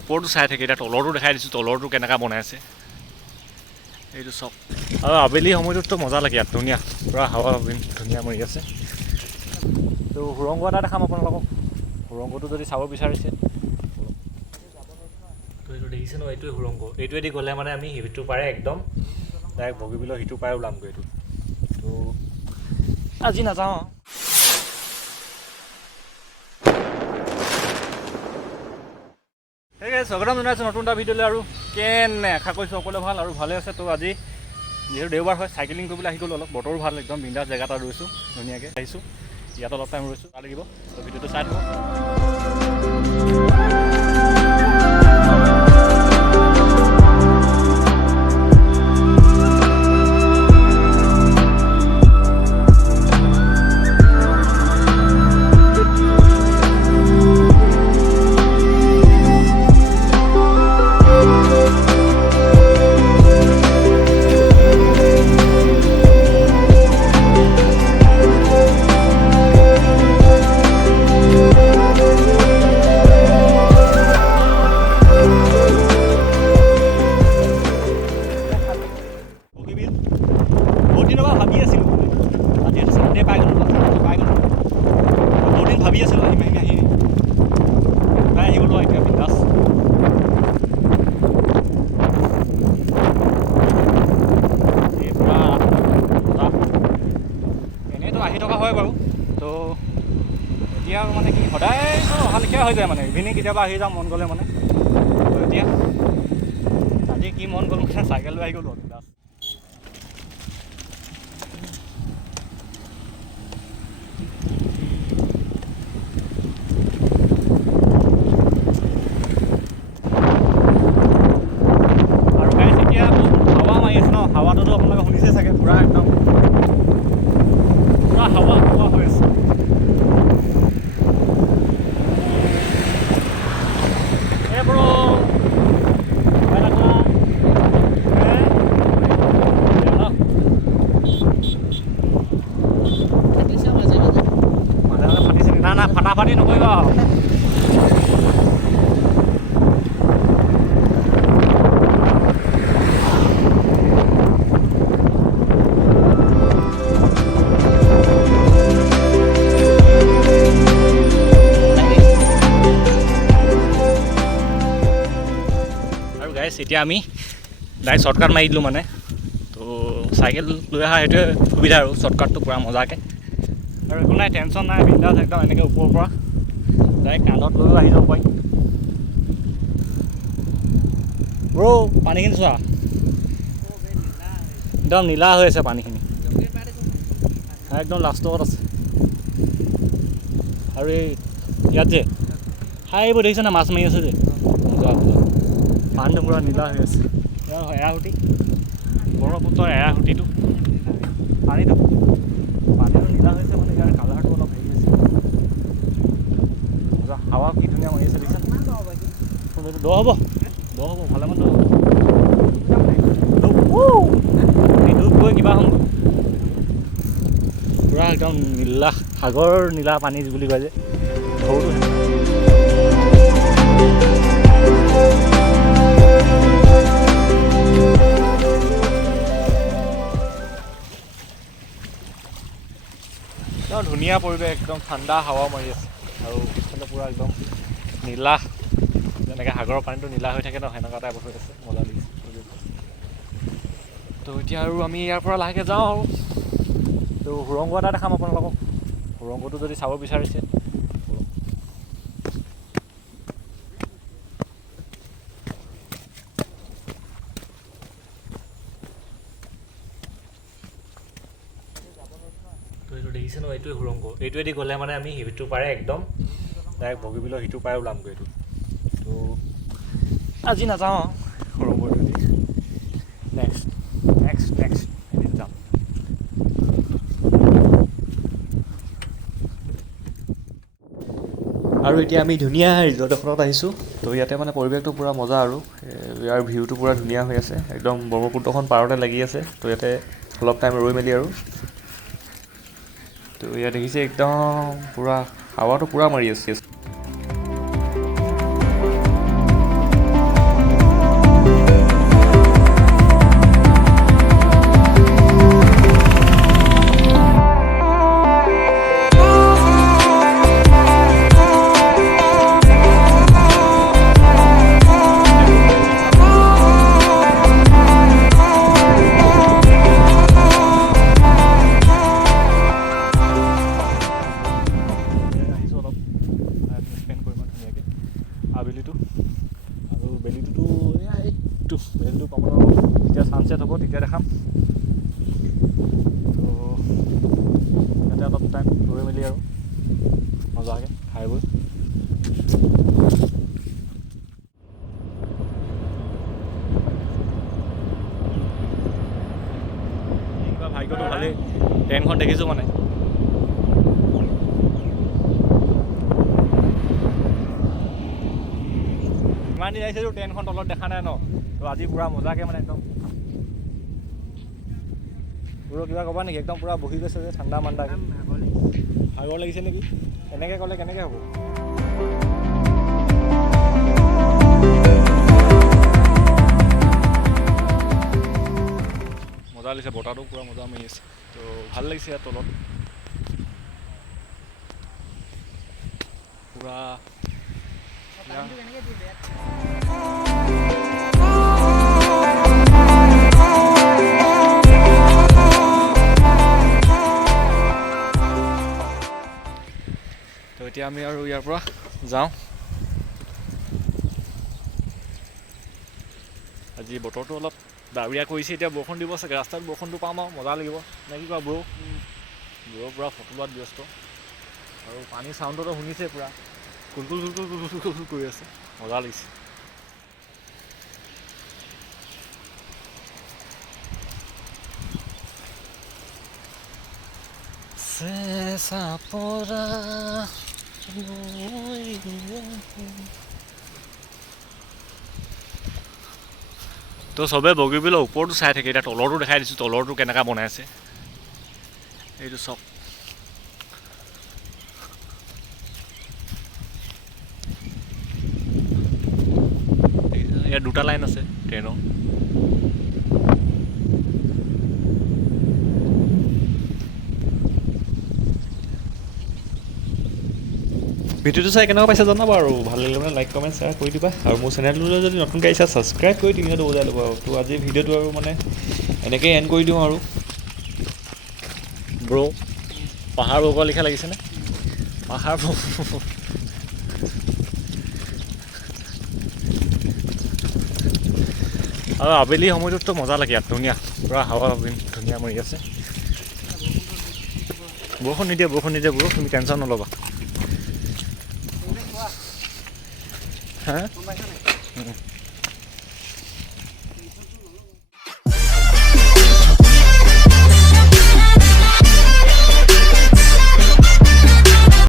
ওপৰটো চাই থাকে, এতিয়া তলৰটো দেখাই দিছোঁ, তলৰটো কেনেকৈ বনাই আছে এইটো চব। আৰু আবেলি সময়টোতো মজা লাগে ইয়াত, ধুনীয়া পূৰা হাৱা ধুনীয়া মাৰি আছে। তো সুৰংগ এটা দেখাম আপোনালোকক, সুৰংগটো যদি চাব বিচাৰিছে। তো এইটো দেখিছে ন, এইটোৱে সুৰংগ, এইটোৱেদি গ'লে মানে আমি সিটো পাৰে একদম ডাইৰেক্ট বগীবিলৰ সিটো পাৰে ওলামগৈ এইটো। তো আজি নাযাওঁ। সেই স্বাগতম জনাইছোঁ নতুন এটা ভিডিঅ'লৈ। আৰু কেনে আশা কৰিছোঁ সকলোৱে ভাল আৰু ভালে আছে। তো আজি যিহেতু দেওবাৰ হয়, চাইকেলিং কৰিবলৈ আহি গ'লোঁ অলপ, বতৰো ভাল, একদম বিন্দাছ জেগা এটা ৰৈছোঁ, ধুনীয়াকৈ আহিছোঁ, ইয়াত অলপ টাইম ৰৈছোঁ, ভাল লাগিব। তো ভিডিঅ'টো চাই থাকক। বহুত দিনৰ পৰা ভাবি আছিলোঁ, আজি চানডে পাই গ'লোঁ, বহুত দিন ভাবি আছিলোঁ আহিম আহি গ'লোঁ এতিয়া বিন্দাছ। এই পূৰা এনেইতো আহি থকা হয় বাৰু। তো এতিয়া মানে কি সদায় অহা লেখীয়া হৈ যায়, মানে ইভিনিং কেতিয়াবা আহি যাওঁ মন গ'লে মানে। তো এতিয়া আজি কি মন গ'ল মানে চাইকেল লৈ আহি গ'লোঁ বিন্দাছ। হাৱাটোতো আপোনালোকে শুনিছে চাগে, পূৰা একদম পূৰা হাৱা হৈ আছে। এই ব্ৰ মাজে মাজে ফাটিছে নি? না ফাটাফাটি নকৰিবা। এতিয়া আমি ডাইৰেক্ট শ্বৰ্টকাট মাৰি দিলোঁ মানে। তো চাইকেল লৈ অহা সেইটোৱে সুবিধা আৰু, শ্বৰ্টকাটটো পূৰা মজাকৈ, আৰু একো নাই, টেনশ্যন নাই, বিন্দাছ একদম এনেকৈ ওপৰৰ পৰা ডাইৰেক্ট কান্ধত লৈও আহি যাব পাৰি। ব্ৰ পানীখিনি চোৱা, একদম নীলা হৈ আছে পানীখিনি, একদম লাষ্টত আছে। আৰু এই ইয়াত যে এইবোৰ দেখিছে না, মাছ মাৰি আছে যে, মজা মজা, পানীটো পূৰা নীলা হৈ আছে। এৰাসুতি, ব্ৰহ্মপুত্ৰৰ এৰাসুতিটো পানীটো নীলা হৈছে, মানে ইয়াৰ কালাৰটো অলপ হেৰি হৈছে, মজা। হাৱা কি ধুনীয়া মাৰি আছে দেখিছা। এইটো দ হ'ব ভালেমান দ হ'ব। এই ডুব গৈ কিবা হ'ম পূৰা একদম নীলা, সাগৰ নীলা পানী বুলি কয় যে, ঢৌটো একদম ধুনীয়া পৰিৱেশ, একদম ঠাণ্ডা হাৱা মাৰি আছে। আৰু পিছফালে পূৰা একদম নীলা, যেনেকৈ সাগৰৰ পানীটো নীলা হৈ থাকে ন, সেনেকুৱা টাইপ হৈ আছে, মজা লাগিছে। তো এতিয়া আৰু আমি ইয়াৰ পৰা লাহেকৈ যাওঁ আৰু। তো সুৰংগ এটা দেখাম আপোনালোকক, সুৰংগটো যদি চাব বিচাৰিছে। তো এইটো দেখিছে ন, এইটোৱে সুৰংগ, এইটোৱেদি গ'লে মানে আমি সিটো পাৰে একদম ডাইৰেক্ট বগীবিলৰ সিটো পাৰে ওলামগৈ এইটো। তো আজি নাযাওঁ সুৰংগটো, নেক্সট এদিন যাম। আৰু এতিয়া আমি ধুনীয়া ৰিজৰ্ট এখনত আহিছোঁ। তো ইয়াতে মানে পৰিৱেশটো পূৰা মজা, আৰু ইয়াৰ ভিউটো পূৰা ধুনীয়া হৈ আছে, একদম ব্ৰহ্মপুত্ৰখন পাৰতে লাগি আছে। তো ইয়াতে অলপ টাইম ৰৈ মেলি আৰু, তো ইয়াত দেখিছে একদম পূৰা হাৱাটো পূৰা মাৰি আছে। আৰু বেলিটোতো এয়া এইটো বেলিটো কমন যেতিয়া ছানছেট হ'ব তেতিয়া দেখাম। তো ইয়াতে অলপ টাইম ৰৈ মেলি আৰু মজাকৈ খাই বৈ কিবা ভাগ্যটো ভালেই ট্ৰেইনখন দেখিছোঁ মানে ইমান দিন আহিছে ট্ৰেইনখন তলত দেখা নাই ন তো আজি পূৰা মজাকৈ মানে একদম পুৰো কিবা কবা নেকি একদম পুৰা বহি গৈছে যে ঠান্ডা মান্দা ভাগৰ লাগিছে নেকি এনেকৈ ক'লে কেনেকৈ হ'ব মজা লাগিছে বতাহটো পুৰা মজা মাৰি আছে তো ভাল লাগিছে ইয়াত তলত পুৰা তো এতিয়া আমি আৰু ইয়াৰ পৰা যাওঁ আজি বতৰটো অলপ ডাৱৰীয়া কৰিছে এতিয়া বৰষুণ দিব চাগে ৰাস্তাত বৰষুণটো পাম আৰু মজা লাগিব নে কি কোৱা ব্ৰ পুৰা ফটো লোৱাত ব্যস্ত আৰু পানী চাউণ্ডটো শুনিছে পুৰা কুলকুল কুলকুল কুলকুল কুলকুল কৰি আছে মজা লাগিছে তো চবে বগীবিলৰ ওপৰটো চাই থাকে এতিয়া তলৰটো দেখাই দিছোঁ তলৰটো কেনেকৈ বনাইছে এইটো চব ইয়াত দুটা লাইন আছে ট্ৰেইনৰ ভিডিঅ'টো চাই কেনেকুৱা পাইছে জনাবা আৰু ভাল লাগিলে মানে লাইক কমেণ্ট শ্বেয়াৰ কৰি দিবা আৰু মোৰ চেনেলটোলৈ যদি নতুনকৈ আহিছা ছাবস্ক্ৰাইব কৰি টিভিটো বজাই ল'ব আৰু তো আজি ভিডিঅ'টো আৰু মানে এনেকৈ এণ্ড কৰি দিওঁ আৰু ব্ৰ পাহাৰ বগোৱা লিখা লাগিছেনে পাহাৰ আৰু আবেলি সময়টোতো মজা লাগে ইয়াত ধুনীয়া পূৰা হাৱা ধুনীয়া মাৰি আছে বৰষুণ নিদিয়ে ব্ৰ তুমি টেনশ্যন নল'বা হা